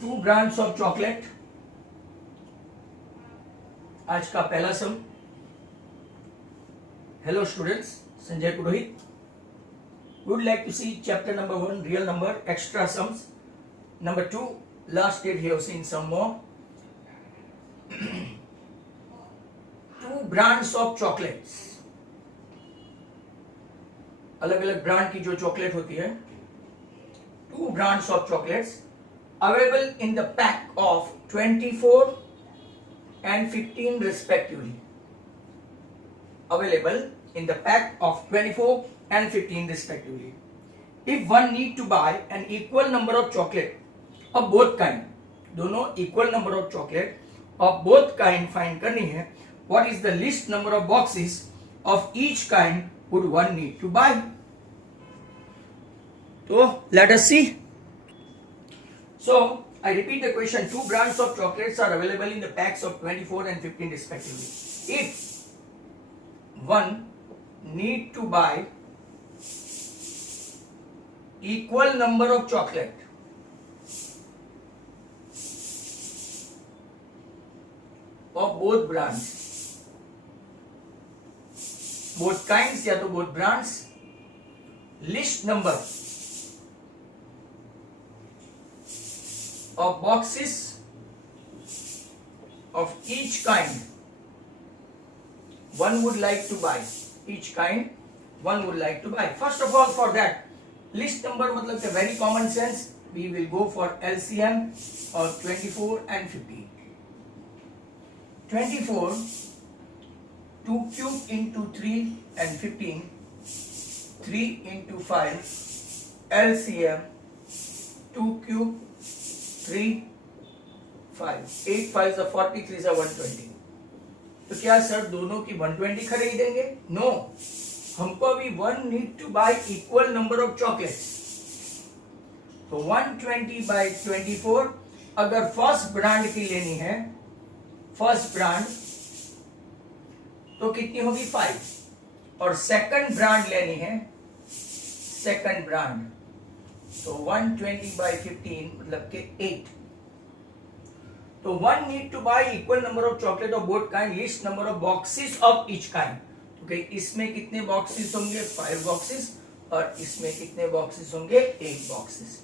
2 brands of chocolate. आज का पहला सम. Hello students, Sanjay Purohit. Would like to see chapter number 1, real number, extra sums. Number 2, last date we have seen some more. 2 brands of chocolates. अलग अलग brand की जो chocolate होती है. 2 brands of chocolates available in the pack of 24 and 15 respectively. Available in the pack of 24 and 15 respectively. If one need to buy an equal number of chocolate of both kind, दोनों equal number of chocolate of both kind find करनी है, what is the least number of boxes of each kind would one need to buy? So let us see. So I repeat the question. 2 brands of chocolates are available in the packs of 24 and 15 respectively. If one need to buy equal number of chocolate of both brands, both kinds या तो both brands, least number of boxes of each kind one would like to buy. Each kind one would like to buy. First of all, for that list number मतलब the very common sense, we will go for LCM of 24 and 15. 24 2 cube into 3 and 15 3 into 5 LCM 2 cube 3 5 8 5 is 40 3 is 120. तो क्या sir दोनों की 120 खरीदेंगे? No, हमको अभी one need to buy equal number of chocolates. तो 120 bye 24 अगर फर्स्ट ब्रांड की लेनी है, फर्स्ट ब्रांड, तो कितनी होगी 5. और सेकंड ब्रांड लेनी है, सेकंड ब्रांड, तो 120 बाय 15 मतलब के 8. तो one need to buy equal number of chocolate of both kind, least number of boxes of each kind. Okay, इसमें कितने बॉक्सेस होंगे? 5 बॉक्सेस. और इसमें कितने बॉक्सेस होंगे? 8 बॉक्सेस.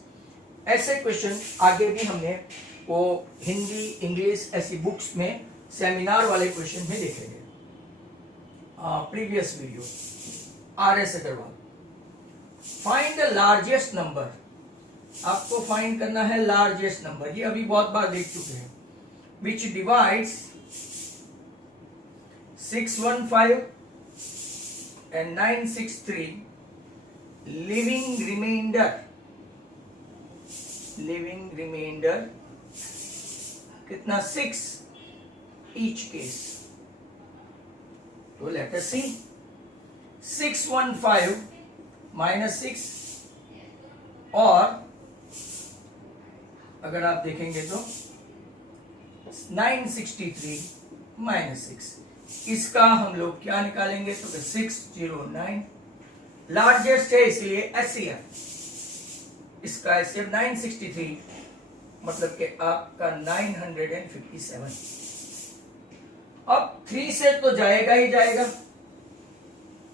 ऐसे क्वेश्चन आगे भी हमने वो हिंदी, इंग्लिश ऐसी बुक्स में सेमिनार वाले क्वेश्चन में देखे थे. Previous video RS Agarwal. Find the largest number. आपको फाइंड करना है लार्जेस्ट नंबर. ये अभी बहुत बार देख चुके हैं. which divides 615 and 963, living remainder कितना? 6 each case. तो let us see. 615 minus 6, और अगर आप देखेंगे तो 963 माइनस 6, इसका हम लोग क्या निकालेंगे? तो 609 लार्जेस्ट है, इसलिए SCF, इसका SCF 963 मतलब कि आपका 957. अब 3 से तो जाएगा ही जाएगा,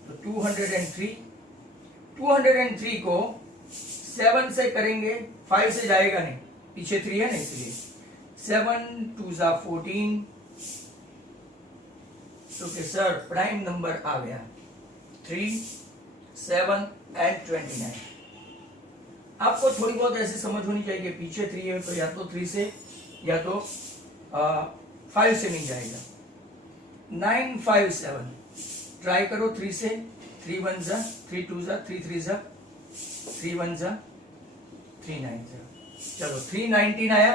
तो 203 को 7 से करेंगे, 5 से जाएगा नहीं, पीछे 3 है ना, इसलिए 7 2 जा 14. तो कि सर प्राइम नंबर आ गया 3, 7 and 29. आपको थोड़ी बहुत ऐसे समझ होनी चाहिए, पीछे 3 है तो या तो 3 से या तो 5 से नहीं जाएगा. 957 ट्राई करो 3 से. 3 1 जा 3 2 जा 3 3 जा 3 1 जा 3 9 जा. चलो 319 आया.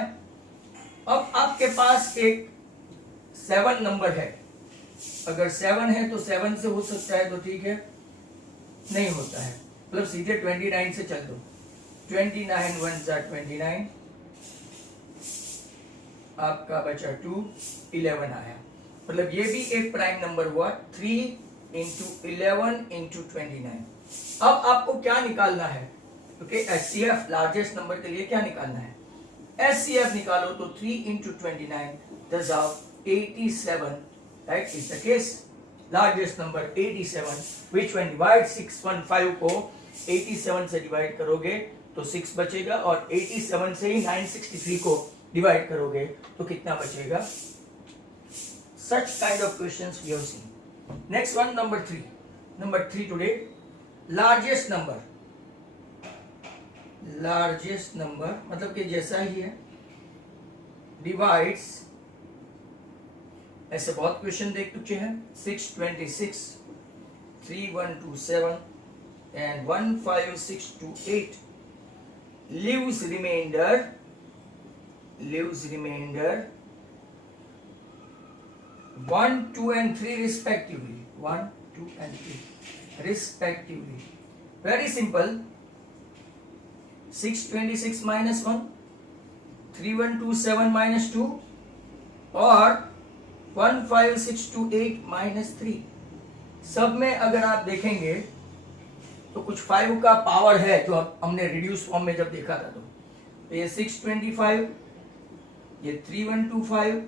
अब आपके पास एक 7 नंबर है. अगर 7 है तो 7 से हो सकता है, तो ठीक है. नहीं होता है मतलब सीधे 29 से चल दो. 29 1 जा 29, आपका बचा 2, 11 आया. मतलब ये भी एक प्राइम नंबर हुआ. 3 into 11 into 29. अब आपको क्या निकालना है? क्योंकि HCF लार्जेस्ट नंबर के लिए क्या निकालना है? SCF निकालो तो 3 into 29 does out 87, right? Is the case. Largest number 87, which when divide 615 को 87 से डिवाइड करोगे तो 6 बचेगा, और 87 से ही 963 को डिवाइड करोगे तो कितना बचेगा? Such kind of questions we have seen. Next one, number 3. Number 3 today, largest number. Largest number मतलब कि जैसा ही है, divides, ऐसे बहुत क्वेश्चन देख चुके हैं, 626, 3127 and 15628 leaves remainder 1, 2 and 3 respectively. 1, 2 and 3 respectively. Very simple. 626 minus 1, 3127 minus 2, और 15628 minus 3. सब में अगर आप देखेंगे तो कुछ 5 का पावर है जो हमने रिड्यूस फॉर्म में जब देखा था, तो ये 625, ये 3125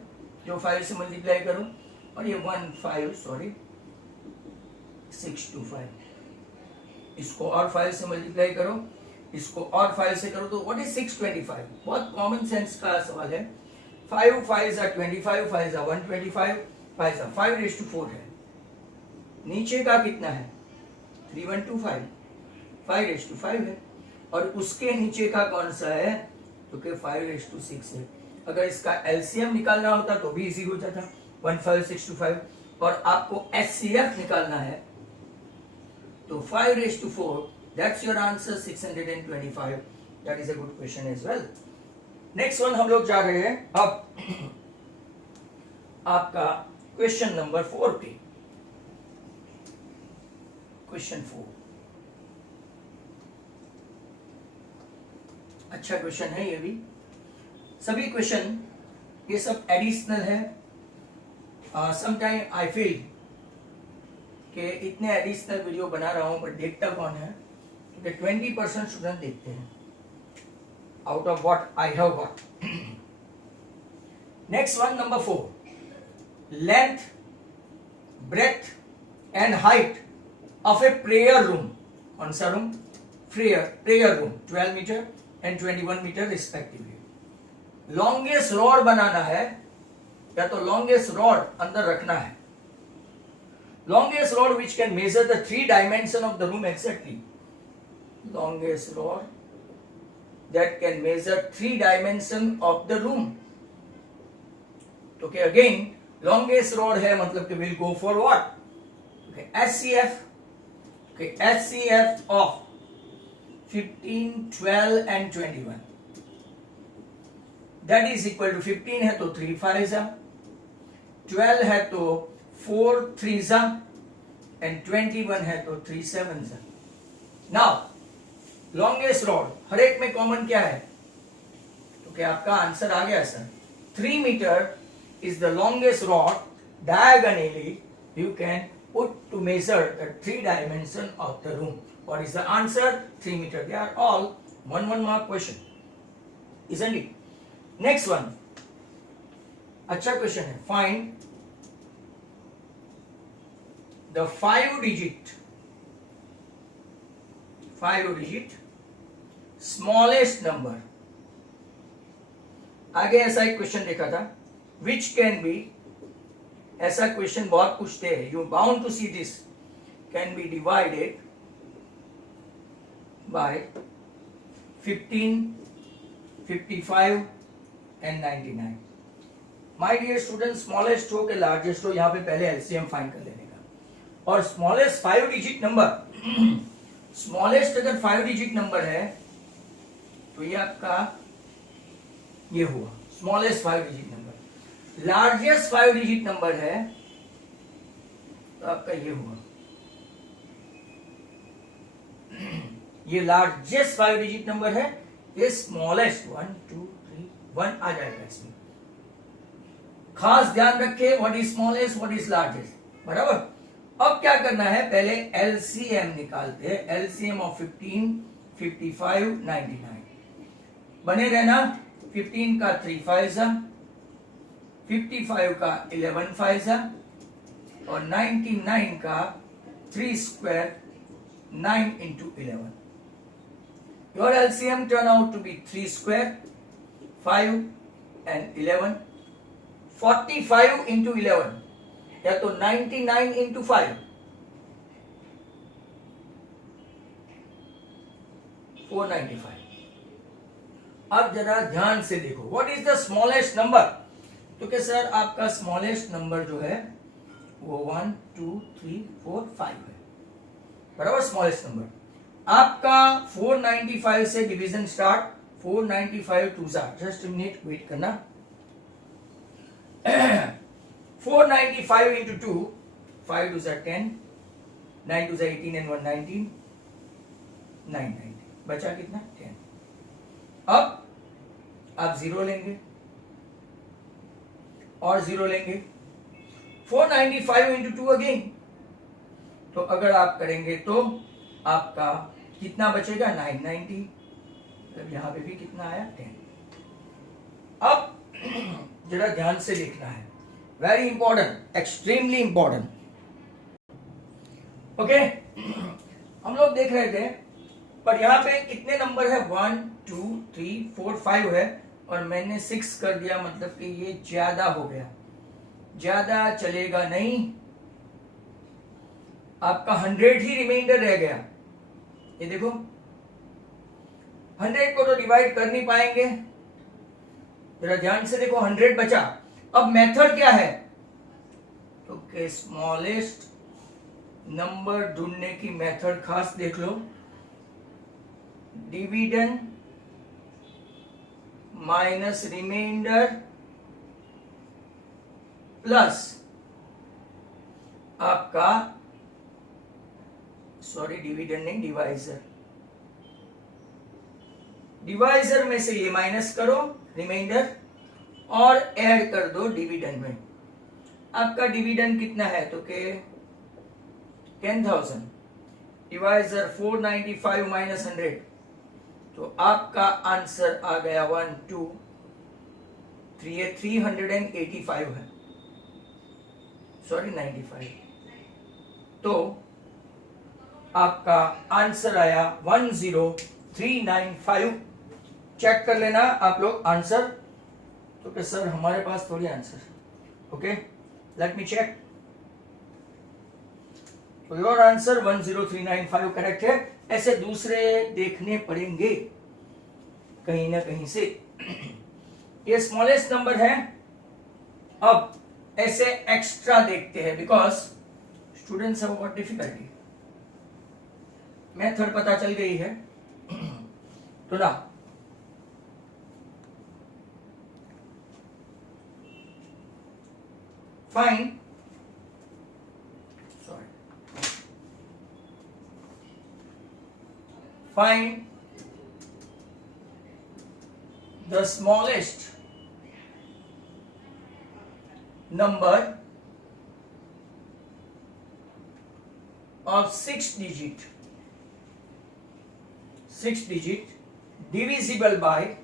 जो 5 से मल्टीप्लाई करो, और ये 625, इसको और 5 से मल्टीप्लाई करो, इसको और 5 से करो, तो व्हाट इज 625? बहुत कॉमन सेंस का सवाल है. 5 5s are 25, 5s are 125, 5s are 5 raised to 4 है. नीचे का कितना है? 3125, 5 raised to 5 है, और उसके नीचे का कौन सा है? तो कि 5 raised to 6 है. अगर इसका एलसीएम निकालना होता तो भी इजी हो जाता, 15625, और आपको एचसीएफ निकालना है तो 5 raised to 4. That's your answer, 625. That is a good question as well. Next one हम लोग जा रहे हैं अब आपका क्वेश्चन नंबर 4 पे. क्वेश्चन 4 अच्छा क्वेश्चन है ये भी. सभी क्वेश्चन ये सब एडिशनल है. समटाइम आई फील कि इतने एडिशनल वीडियो बना रहा हूं, बट देखता कौन है? क्योंकि 20% स्टूडेंट देखते हैं out of what I have got. Next one, number 4. Length, breadth and height of a prayer room. कौन सा room? Prayer room. 12 meter and 21 meter respectively. Longest rod बनाना है या तो longest rod अंदर रखना है. Longest rod which can measure the 3 dimension of the room exactly. Longest rod that can measure 3 dimension of the room. Okay, again longest rod है मतलब कि we'll go for what? Okay, HCF. Okay, HCF of 15, 12 and 21. That is equal to 15 है तो 3 5s, 12 है तो 4 3s, and 21 है तो 3 7s. Now longest rod हर एक में कॉमन क्या है? तो क्या आपका आंसर आ गया sir? 3 metre is the longest rod diagonally you can put to measure the 3 dimension of the room. What is the answer? 3 metre. They are all 1 mark question, isn't it? Next one अच्छा question है. Find the 5 digit smallest number. आगे ऐसा एक question देखा था, which can be, ऐसा question बहुत पूछते हैं, you bound to see this, can be divided by 15, 55 and 99. My dear student, smallest हो के लार्जेस्ट हो, यहां पे पहले एलसीएम फाइंड कर लेने का. और स्मॉलेस्ट 5 डिजिट नंबर, स्मॉलेस्ट अगर 5 डिजिट नंबर है तो ये आपका ये हुआ smallest 5 digit number. Largest 5 digit number है तो आपका ये हुआ, ये लार्जेस्ट 5 डिजिट नंबर है, ये स्मॉलेस्ट 1 2 3 1 आ जाएगा इसमें. खास ध्यान रखें what is smallest, what is largest, बराबर. अब क्या करना है? पहले एलसीएम निकालते हैं. LCM of 15, 55, 99. बने रहना. 15 का 3 5 जा, 55 का 11 5 जा, और 99 का 3 square 9 into 11. Your LCM turn out to be 3 square, 5 and 11. 45 into 11 या तो 99 into 5, 495. अब जरा ध्यान से देखो, what is the smallest number? तो क्या सर आपका स्मॉलेस्ट नंबर जो है वो 1 2 3 4 5 है, बराबर। स्मॉलेस्ट नंबर आपका 495 से डिवीजन स्टार्ट, 495 टू जार, जस्ट मिनट वेट करना। 495 into 2, 5 to 10, 9 to 18 and 1 19, 990, बचा कितना 10। अब आप 0 लेंगे और 0 लेंगे, 495 into 2 अगेन, तो अगर आप करेंगे तो आपका कितना बचेगा 990, मतलब यहां पे भी कितना आया 10। अब जरा ध्यान से देखना है, very important, extremely important. Okay, हम लोग देख रहे थे, पर यहां पे कितने नंबर है 1 2 3 4 5 है, और मैंने 6 कर दिया, मतलब कि ये ज्यादा हो गया, ज्यादा चलेगा नहीं। आपका 100 ही रिमाइंडर रह गया। ये देखो 100 को तो डिवाइड कर नहीं पाएंगे, जरा ध्यान से देखो, 100 बचा। अब मेथड क्या है? तो के स्मॉलेस्ट नंबर ढूंढने की मेथड खास देख लो, डिविजन माइनस रिमाइंडर प्लस आपका, सॉरी डिविडेंड नहीं, डिवाइजर, डिवाइजर में से ये माइनस करो रिमाइंडर और ऐड कर दो डिविडेंड में। आपका डिविडेंड कितना है? तो के 10,000, डिवाइजर 495 माइनस 100, तो आपका आंसर आ गया 1 2 3, ये 385 है, सॉरी 95, तो आपका आंसर आया 10395। चेक कर लेना आप लोग आंसर। तो क्या सर हमारे पास थोड़ी answer, okay let me check. तो योर आंसर 10395 करेक्ट है। ऐसे दूसरे देखने पड़ेंगे कहीं ना कहीं से। ये स्मॉलेस्ट नंबर है। अब ऐसे एक्स्ट्रा देखते हैं, because students have got difficulty. Method पता चल गई है, तो ना find, find the smallest number of 6 digit divisible by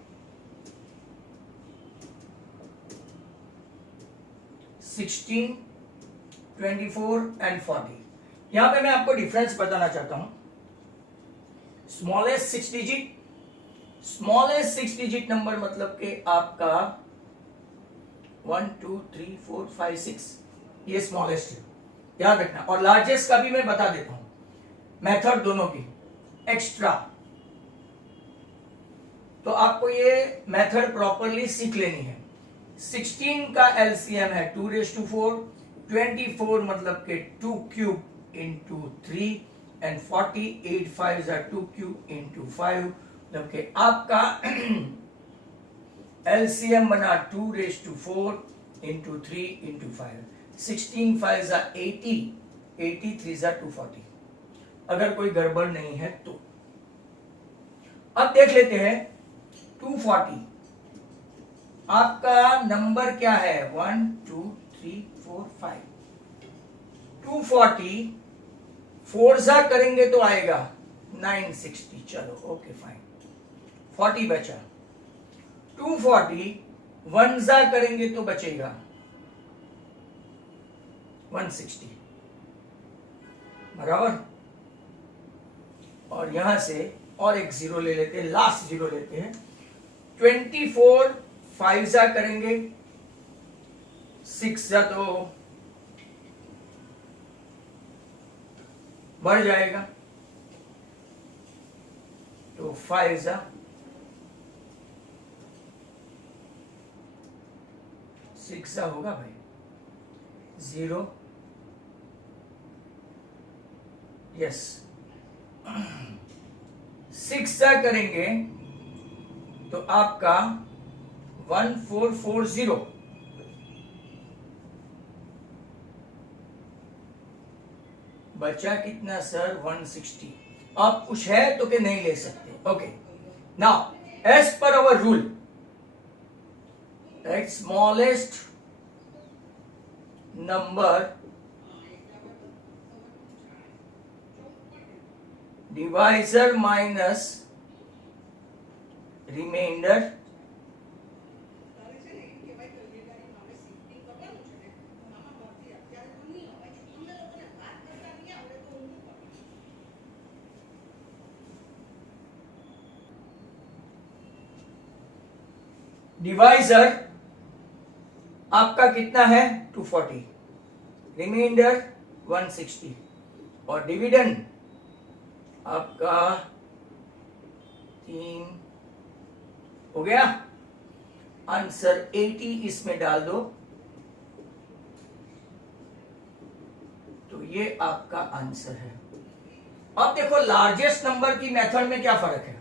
16, 24 and 40। यहां पे मैं आपको डिफरेंस बताना चाहता हूं। स्मॉलेस्ट 6 डिजिट नंबर मतलब कि आपका 1 2 3 4 5 6, ये स्मॉलेस्ट है, याद रखना। और लार्जेस्ट का भी मैं बता देता हूं मेथड दोनों की एक्स्ट्रा, तो आपको ये मेथड प्रॉपरली सीख लेनी है। 16 का एलसीएम है 2⁴, 24 मतलब के 2 cube into 3 and 48 5 2 cube into 5, मतलब के आपका एलसीएम बना 2⁴ इंटू 3 इंटू 5, 16 5 80, 83 240। अगर कोई गड़बड़ नहीं है तो अब देख लेते हैं 240। आपका नंबर क्या है 1 2 3 4 5, 240 4 करेंगे तो आएगा 960। चलो ओके फाइन, 40 बचा। 240 वन जा करेंगे तो बचेगा 160, बराबर। और यहां से और एक जीरो ले लेते हैं, लास्ट जीरो लेते हैं। 24 5 जा करेंगे, 6 जा तो बढ़ जाएगा, तो 5 जा 6 जा होगा भाई, 0, यस। 6 जा करेंगे तो आपका 1440, बचा कितना सर? 160। अब कुछ है तो कि नहीं ले सकते? Okay, now as per our rule, that smallest number divisor minus remainder divisor आपका कितना है? 240, रिमाइंडर 160 और डिविडेंड आपका 3 हो गया। आंसर 80 इसमें डाल दो, तो ये आपका आंसर है। अब देखो लार्जेस्ट नंबर की मेथड में क्या फर्क है।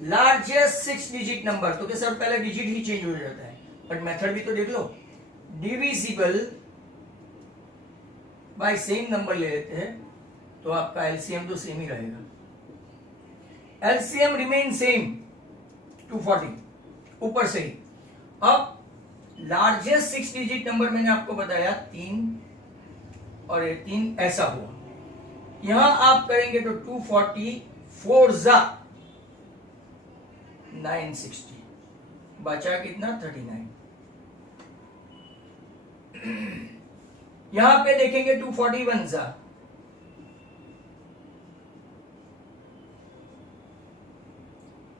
लार्जेस्ट 6 डिजिट नंबर तो क्या सर पहले डिजिट ही चेंज हो जाता है, बट मेथड भी तो देख लो। डिविजिबल बाय सेम नंबर ले लेते हैं तो आपका एलसीएम तो सेम ही रहेगा। एलसीएम रिमेन सेम 240 ऊपर से ही। अब लार्जेस्ट 6 डिजिट नंबर मैंने आपको बताया 3 और ये 3 ऐसा हुआ। यहां आप करेंगे तो 240 4 जा 960, बचा कितना? 39। यहां पे देखेंगे 241 जा,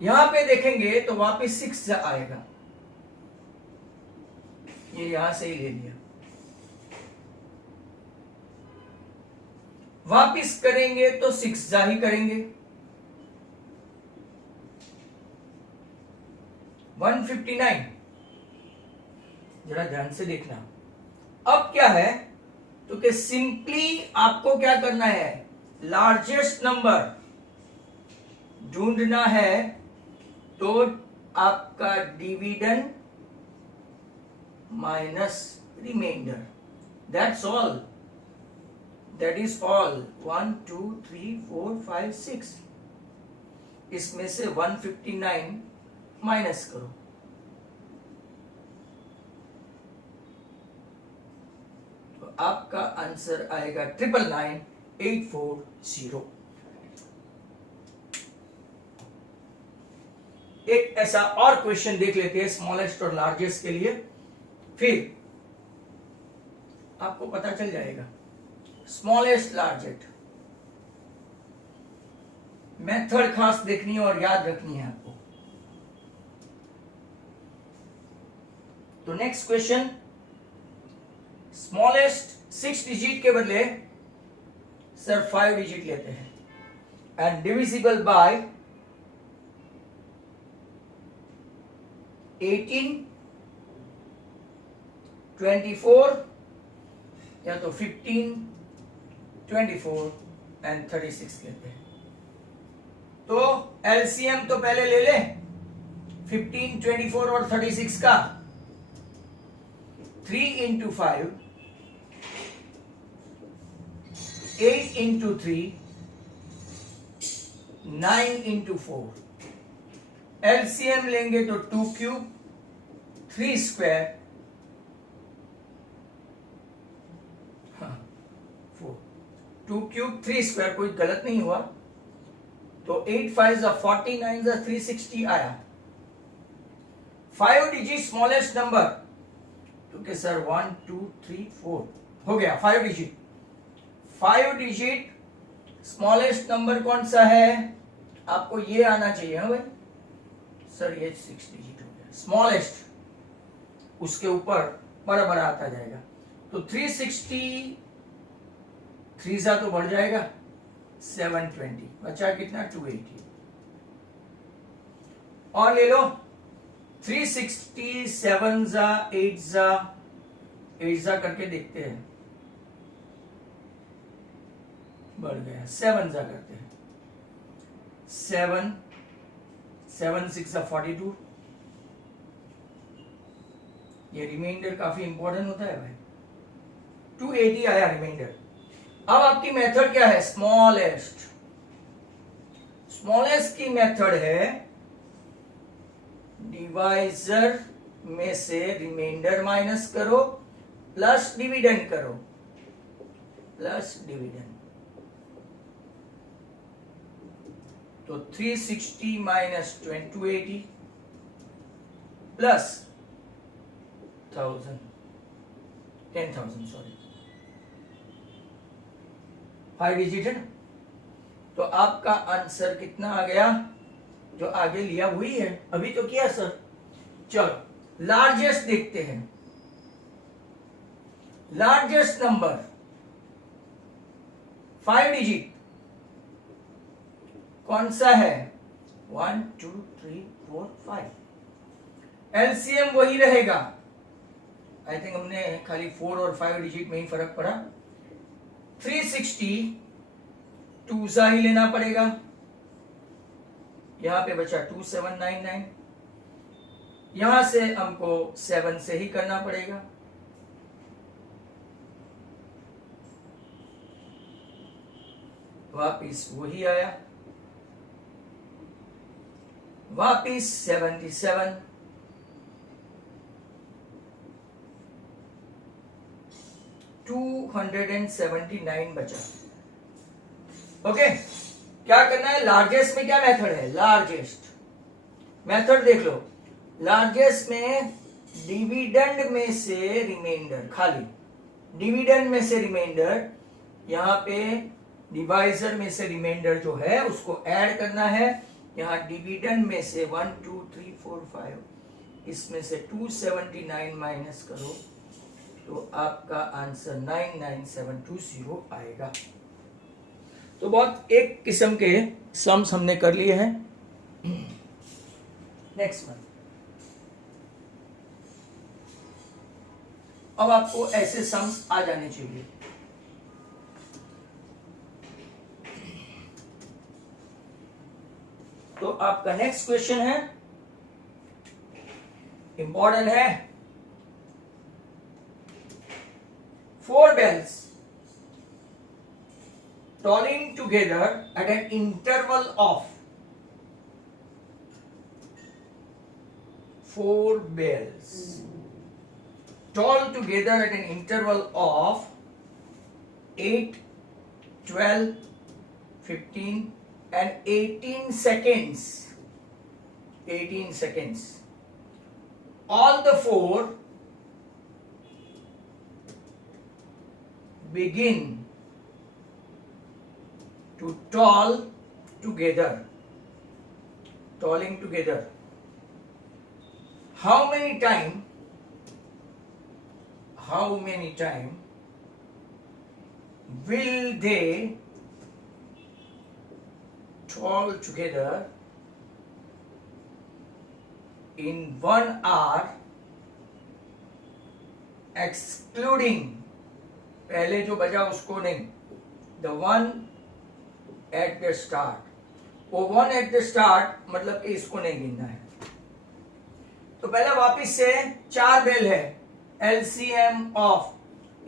यहां पे देखेंगे तो वापस 6 जा आएगा, ये यहां से ही ले लिया। वापिस करेंगे तो 6 जा ही करेंगे, 159। जरा ध्यान से देखना। अब क्या है तो कि सिंपली आपको क्या करना है, लार्जेस्ट नंबर ढूंढना है, तो आपका dividend minus remainder, that's all, that is all. 1 2 3 4 5 6, इसमें से 159 माइनस करो, तो आपका आंसर आएगा 999840। एक ऐसा और क्वेश्चन देख लेते हैं स्मॉलेस्ट और लार्जेस्ट के लिए, फिर आपको पता चल जाएगा। स्मॉलेस्ट लार्जेस्ट मेथड खास देखनी है और याद रखनी है आपको। तो नेक्स्ट क्वेश्चन, स्मॉलेस्ट 6 डिजिट के बदले सर 5 डिजिट लेते हैं एंड डिविजिबल बाय 18, 24 या तो 15, 24 एंड 36 लेते हैं। तो एलसीएम तो पहले ले लें 15, 24 और 36 का। 3 into 5, 8 into 3, 9 into 4। एलसीएम लेंगे तो 2 क्यूब 3 स्क्वायर 4, 2 क्यूब 3 स्क्वायर, कोई गलत नहीं हुआ। तो 8 5 49 360 आया। 5 डिजिट स्मॉलेस्ट नंबर, क्योंकि सर 1 2 3 4 हो गया 5 डिजिट। 5 डिजिट स्मॉलेस्ट नंबर कौन सा है, आपको ये आना चाहिए ना भाई सर, ये 6 डिजिट हो गया स्मॉलेस्ट, उसके ऊपर बड़ा बड़ा आता जाएगा। तो 360 3 सा तो बढ़ जाएगा 720, बचा कितना 280, और ले लो 360 7 जा 8 जा 8 जा करके देखते हैं, बढ़ गया 7 जा करते हैं, 7 7 6 जा 42, ये रिमाइंडर काफी इंपॉर्टेंट होता है भाई, 280 आया रिमाइंडर। अब आपकी मेथड क्या है, स्मॉलेस्ट। स्मॉलेस्ट की मेथड है डिवाइजर में से रिमाइंडर माइनस करो प्लस डिविडेंड करो, प्लस डिविडेंड। तो 360 माइनस 280 प्लस 10,000 सॉरी, 5 डिजिट है ना, तो आपका आंसर कितना आ गया, जो आगे लिया वही है, अभी तो किया सर। चलो लार्जेस्ट देखते हैं, लार्जेस्ट नंबर 5 डिजिट कौन सा है, 1 2 3 4 5, एलसीएम वही रहेगा। आई थिंक हमने खाली 4 और 5 डिजिट में ही फर्क पड़ा। 360 2 सा ही लेना पड़ेगा, यहां पे बचा 2799, यहां से हमको 7 से ही करना पड़ेगा, वापिस वही आया, वापिस 77, 279 बचा। ओके, क्या करना है, लार्जेस्ट में क्या मेथड है, लार्जेस्ट मेथड देख लो, लार्जेस्ट में डिविडेंड में से रिमाइंडर, खाली डिविडेंड में से रिमाइंडर, यहां पे डिवाइजर में से रिमाइंडर जो है उसको ऐड करना है, यहां डिविडेंड में से 1 2 3 4 5, इसमें से 279 माइनस करो तो आपका आंसर 99720 आएगा। तो बहुत एक किस्म के सम्स हमने कर लिए हैं। नेक्स्ट वन, अब आपको ऐसे सम्स आ जाने चाहिए। तो आपका नेक्स्ट क्वेश्चन है, इंपॉर्टेंट है, 4 bells tolling together at an interval of 4 bells toll together at an interval of 8, 12, 15 and 18 seconds. 18 seconds. All the 4 begin to toll together, tolling together. How many time will they toll together in 1 hour, excluding, पहले जो बजा उसको नहीं, the one at the start, वो 1 at the start मतलब कि इसको नहीं गिनना है। तो पहले वापिस से 4 बेल है, LCM ऑफ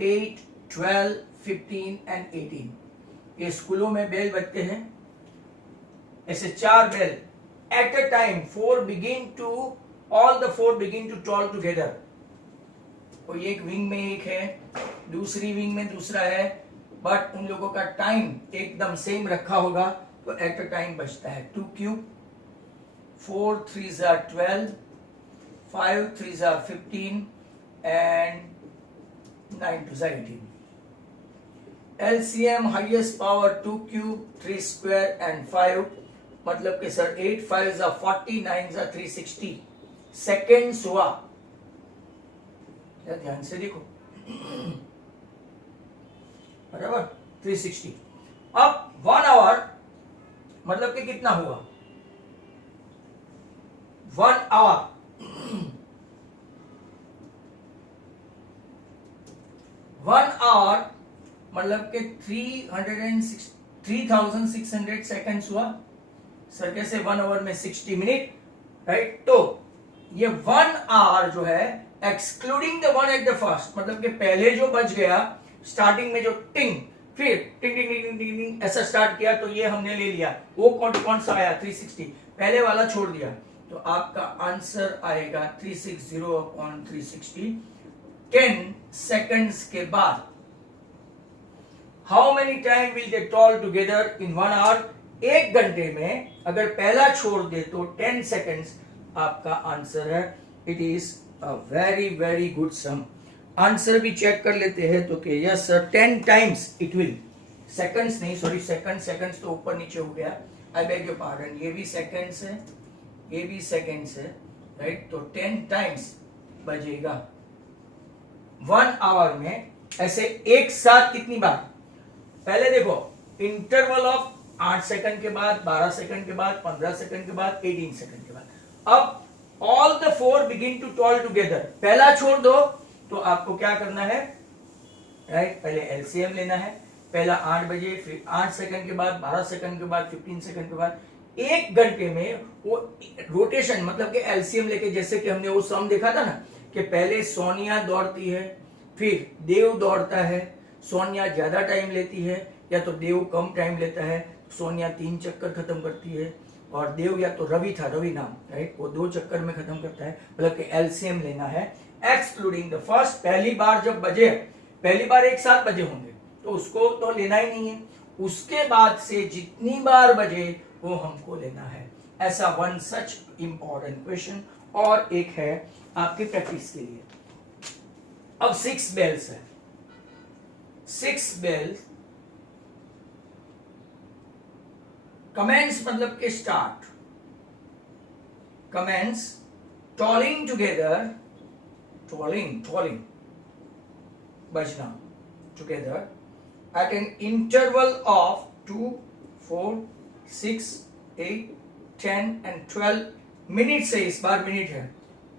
8, 12, 15 and 18, ये स्कूलों में बेल बजते हैं, ऐसे 4 bell at a time, 4 begin to, all the 4 begin to toll together। तो एक विंग में एक है, दूसरी विंग में दूसरा है, बट उन लोगों का टाइम एकदम सेम रखा होगा, तो एट अ टाइम बचता है 2 cube, 4 3 12, 5 3s are 15 and 9 2s are 18. LCM highest power 2 cube 3 square and 5, मतलब कि sir 8 5s are 40 9s are 360 seconds हुआ। या ध्यान से देखो बराबर 360। अब 1 आवर मतलब कि कितना हुआ 1 आवर 1 आवर मतलब कि 3600 सेकेंड्स हुआ। सर कैसे 1 आवर में 60 मिनट, राइट। तो ये 1 आवर जो है excluding the one at the first, मतलब कि पहले जो बच गया स्टार्टिंग में जो टिंग, फिर टिंग टिंग टिंग टिंग टिंग ऐसा स्टार्ट किया, तो ये हमने ले लिया। वो कौन सा आया 360, पहले वाला छोड़ दिया। तो आपका आंसर आएगा 360 अपॉन 360 10 सेकेंड्स के बाद। How many time will they toll together in 1 hour? 1 घंटे में अगर पहला छोड़ दे तो 10 सेकेंड्स आपका आंसर है। It is a very very good sum. Answer भी चेक कर लेते हैं तो कि yes sir 10 times it will, seconds नहीं सॉरी सेकंड्स तो ऊपर नीचे हो गया, आई बेग योर पार्डन। ये भी सेकंड्स है, ये भी सेकंड्स है, राइट। तो 10 टाइम्स बजेगा 1 आवर में। ऐसे एक साथ कितनी बार? पहले देखो इंटरवल ऑफ 8 सेकंड के बाद, 12 सेकंड के बाद, 15 सेकंड के बाद, 18 सेकंड के बाद। अब all the 4 begin to toll together. पहला छोड़ दो तो आपको क्या करना है, राइट। पहले एलसीएम लेना है। पहला 8 बजे, फिर 8 सेकंड के बाद, 12 सेकंड के बाद, 15 सेकंड के बाद। 1 घंटे में वो रोटेशन मतलब कि एलसीएम लेके, जैसे कि हमने वो सम देखा था ना कि पहले सोनिया दौड़ती है, फिर देव दौड़ता है। सोनिया ज्यादा टाइम लेती है या तो देव कम टाइम लेता है। सोनिया 3 चक्कर खत्म करती है और देव या तो रवि था, रवि नाम, राइट, वो 2 चक्कर में खत्म करता है। मतलब कि एलसीएम लेना है एक्सक्लूडिंग द फर्स्ट। पहली बार जब बजे, पहली बार एक साथ बजे होंगे तो उसको तो लेना ही नहीं है। उसके बाद से जितनी बार बजे वो हमको लेना है। ऐसा वन सच इंपॉर्टेंट क्वेश्चन। और एक है आपकी प्रैक्टिस के लिए। अब 6 बेल्स है। 6 बेल्स कमेंस मतलब के start, commence tolling together, tolling बजना together at an interval of 2, 4, 6, 8, 10 and 12 minute से, इस बार मिनट है,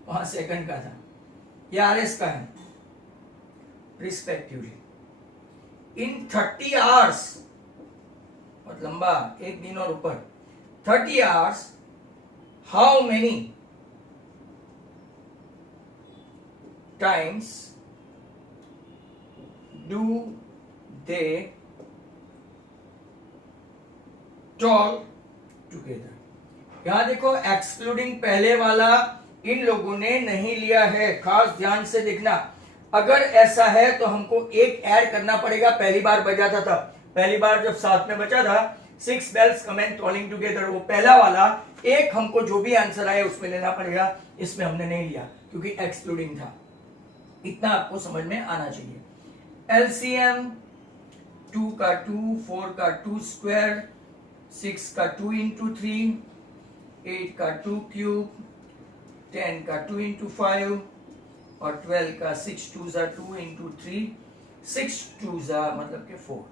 वहां सेकंड का था, या आरएस का है रिस्पेक्टिवली। इन 30 आवर्स, बहुत लंबा, एक दिन और ऊपर, 30 hours, how many times do they toll together. यहां देखो एक्सक्लूडिंग पहले वाला इन लोगों ने नहीं लिया है, खास ध्यान से देखना। अगर ऐसा है तो हमको एक ऐड करना पड़ेगा। पहली बार बजाता था, पहली बार जब साथ में बचा था 6 बेल्स कमेंट टॉलिंग टुगेदर, वो पहला वाला एक हमको जो भी आंसर आया उसमें लेना पड़ेगा। इसमें हमने नहीं लिया क्योंकि एक्सक्लूडिंग था। इतना आपको समझ में आना चाहिए। एलसीएम 2 का 2, 4 का 2 स्क्वायर, 6 का 2 इंटू 3, 8 का 2 क्यूब, 10 का 2 इंटू 5 और 12 का 6 2 2 इंटू 3, 6 2 मतलब के 4।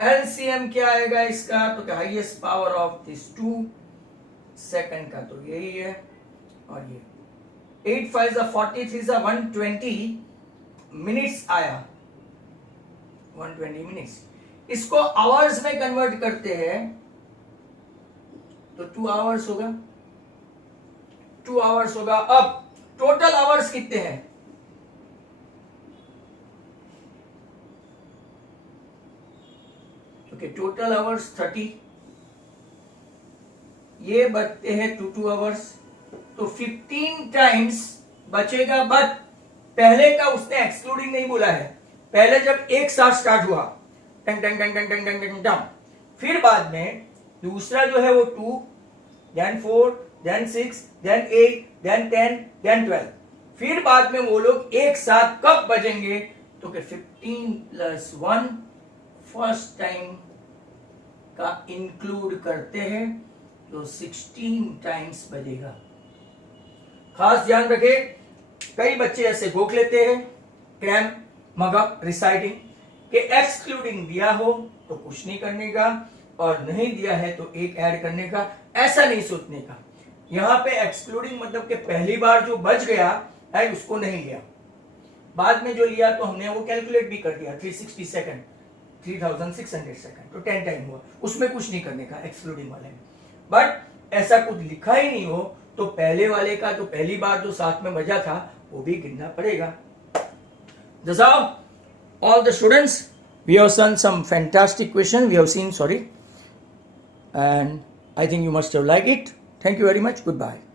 एलसीएम क्या आएगा इसका? तो highest power of this 2, second का तो यही है और ये 8 5 43 120 मिनट्स आया, 120 मिनट्स। इसको आवर्स में कन्वर्ट करते हैं तो 2 आवर्स होगा, 2 आवर्स होगा। अब टोटल आवर्स कितने हैं? ओके, टोटल आवर्स 30, ये बचते हैं 2 आवर्स, तो 15 टाइम्स बचेगा। बट पहले का उसने एक्सक्लूडिंग नहीं बोला है। पहले जब एक साथ स्टार्ट हुआ टंग टंग टंग टंग टंग टंग टंग टंग, फिर बाद में दूसरा जो है वो 2, then 4, then 6, then 8, then 10, then 12. फिर बाद में वो लोग एक साथ कब बजेंगे? तो कि 15 प्लस 1 फर्स्ट टाइम का इंक्लूड करते हैं तो 16 टाइम्स बजेगा। खास ध्यान रखें, कई बच्चे ऐसे गोख लेते हैं क्रैम मगअप रिसाइटिंग कि एक्सक्लूडिंग दिया हो तो कुछ नहीं करने का और नहीं दिया है तो एक ऐड करने का, ऐसा नहीं सोचने का। यहां पे एक्सक्लूडिंग मतलब कि पहली बार जो बच गया है उसको नहीं लिया, बाद में जो लिया तो हमने वो कैलकुलेट भी कर दिया 360 सेकंड 3600 सेकंड, तो 10 टाइम हुआ, उसमें कुछ नहीं करने का एक्सक्लूडिंग वाले में। बट ऐसा कुछ लिखा ही नहीं हो तो पहले वाले का तो पहली बार जो साथ में बजा था वो भी गिनना पड़ेगा। That's all the students, we have done some fantastic question, we have seen, and I think you must have liked it. Thank you very much. Goodbye.